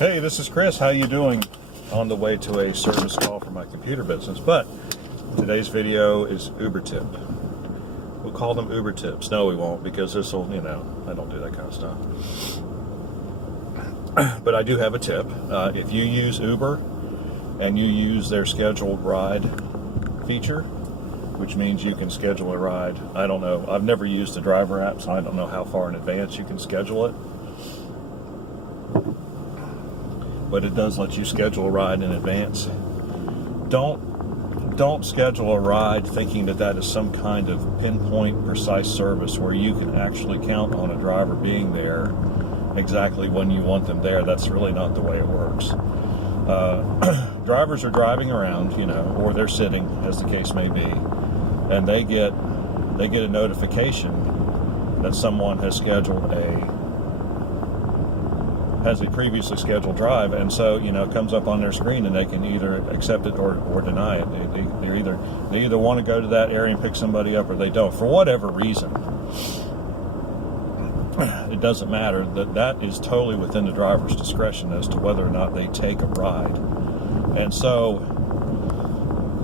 Hey, this is Chris. How you doing? On the way to a service call for my computer business, but today's video is Uber tip. We'll call them Uber tips. No, we won't, because this will, I don't do that kind of stuff. But I do have a tip. If you use Uber and you use their scheduled ride feature, which means you can schedule a ride. I don't know. I've never used the driver app, so I don't know how far in advance you can schedule it. But it does let you schedule a ride in advance. Don't schedule a ride thinking that is some kind of pinpoint precise service where you can actually count on a driver being there exactly when you want them there. That's really not the way it works. Drivers are driving around, or they're sitting, as the case may be, and they get a notification that someone has scheduled has a previously scheduled drive, and so it comes up on their screen, and they can either accept it or deny it. They either want to go to that area and pick somebody up, or they don't, for whatever reason. It doesn't matter. That is totally within the driver's discretion as to whether or not they take a ride. And so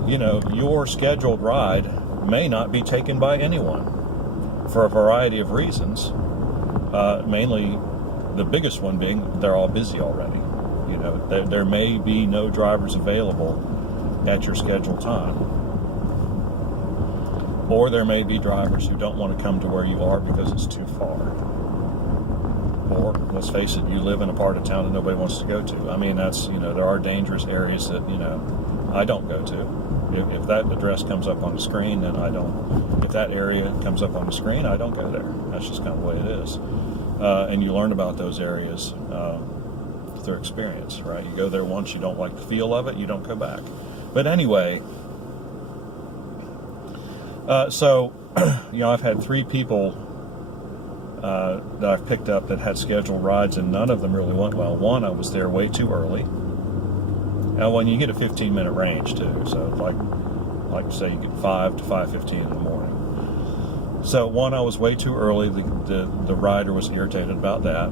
your scheduled ride may not be taken by anyone for a variety of reasons, mainly the biggest one being they're all busy already. There may be no drivers available at your scheduled time. Or there may be drivers who don't want to come to where you are because it's too far. Or, let's face it, you live in a part of town that nobody wants to go to. I mean, there are dangerous areas that, I don't go to. If that address comes up on the screen, then I don't. If that area comes up on the screen, I don't go there. That's just kind of the way it is. And you learn about those areas through experience, right? You go there once, you don't like the feel of it, you don't go back. But anyway, so I've had 3 people that I've picked up that had scheduled rides, and none of them really went well. One, I was there way too early. Now, when you get a 15-minute range too, so like say you get 5 to 5:15 in the morning. So one, I was way too early. The rider was irritated about that.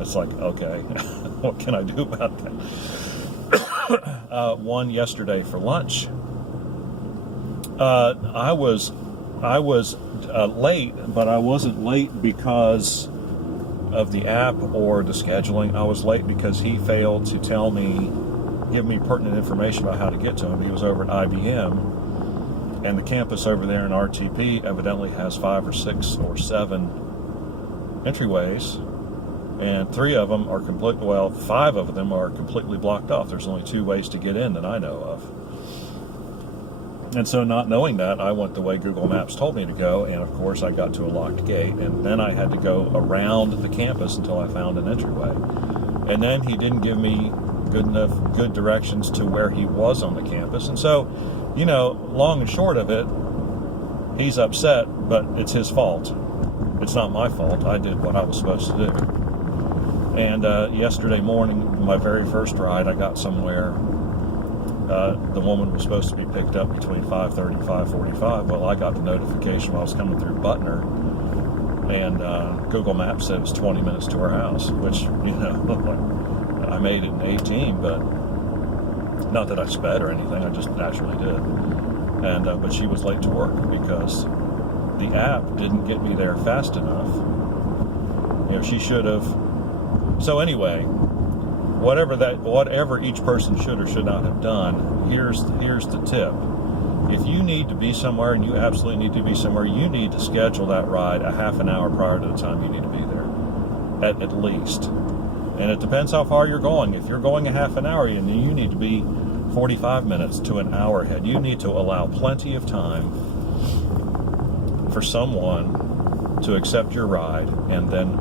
It's like, okay, what can I do about that? One yesterday for lunch. I was late, but I wasn't late because of the app or the scheduling. I was late because he failed to give me pertinent information about how to get to him. He was over at IBM. And the campus over there in RTP evidently has 5 or 6 or 7 entryways, and 3 of them are 5 of them are completely blocked off. There's only 2 ways to get in that I know of. And so, not knowing that, I went the way Google Maps told me to go, and of course I got to a locked gate, and then I had to go around the campus until I found an entryway. And then he didn't give me good directions to where he was on the campus, and so long and short of it, he's upset, but it's his fault. It's not my fault. I did what I was supposed to do. And yesterday morning, my very first ride, I got somewhere. The woman was supposed to be picked up between 5:30 and 5:45. Well, I got the notification while I was coming through Butner, and Google Maps said it was 20 minutes to her house, which, I made it in 18, but not that I sped or anything, I just naturally did. And but she was late to work because the app didn't get me there fast enough. She should have. So anyway, whatever each person should or should not have done, here's the tip. If you need to be somewhere, and you absolutely need to be somewhere, you need to schedule that ride a half an hour prior to the time you need to be there, at least. And it depends how far you're going. If you're going a half an hour, you need to be 45 minutes to an hour ahead. You need to allow plenty of time for someone to accept your ride, and then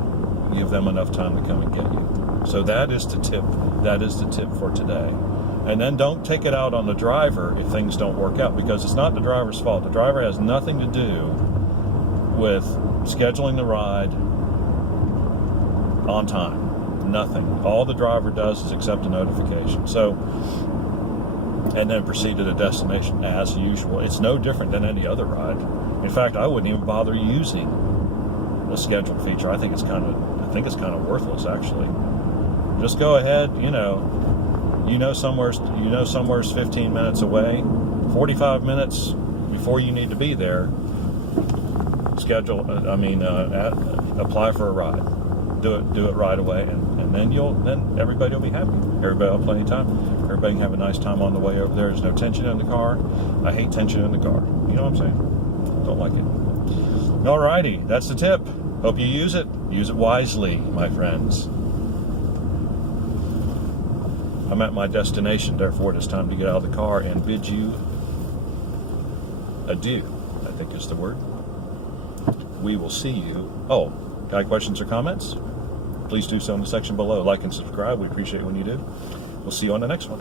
give them enough time to come and get you. So that is the tip. That is the tip for today. And then don't take it out on the driver if things don't work out, because it's not the driver's fault. The driver has nothing to do with scheduling the ride on time. Nothing. All the driver does is accept a notification. So, and then proceed to the destination as usual. It's no different than any other ride. In fact, I wouldn't even bother using the scheduled feature. I think it's kind of worthless, actually. just go ahead. Somewhere's 15 minutes away, 45 minutes before you need to be there. Apply for a ride. Do it right away, and then everybody will be happy. Everybody will have plenty of time. Everybody can have a nice time on the way over there. There's no tension in the car. I hate tension in the car. You know what I'm saying? Don't like it. Alrighty, that's the tip. Hope you use it. Use it wisely, my friends. I'm at my destination, therefore it is time to get out of the car and bid you adieu, I think is the word. We will see you. Oh, got questions or comments? Please do so in the section below. Like and subscribe. We appreciate it when you do. We'll see you on the next one.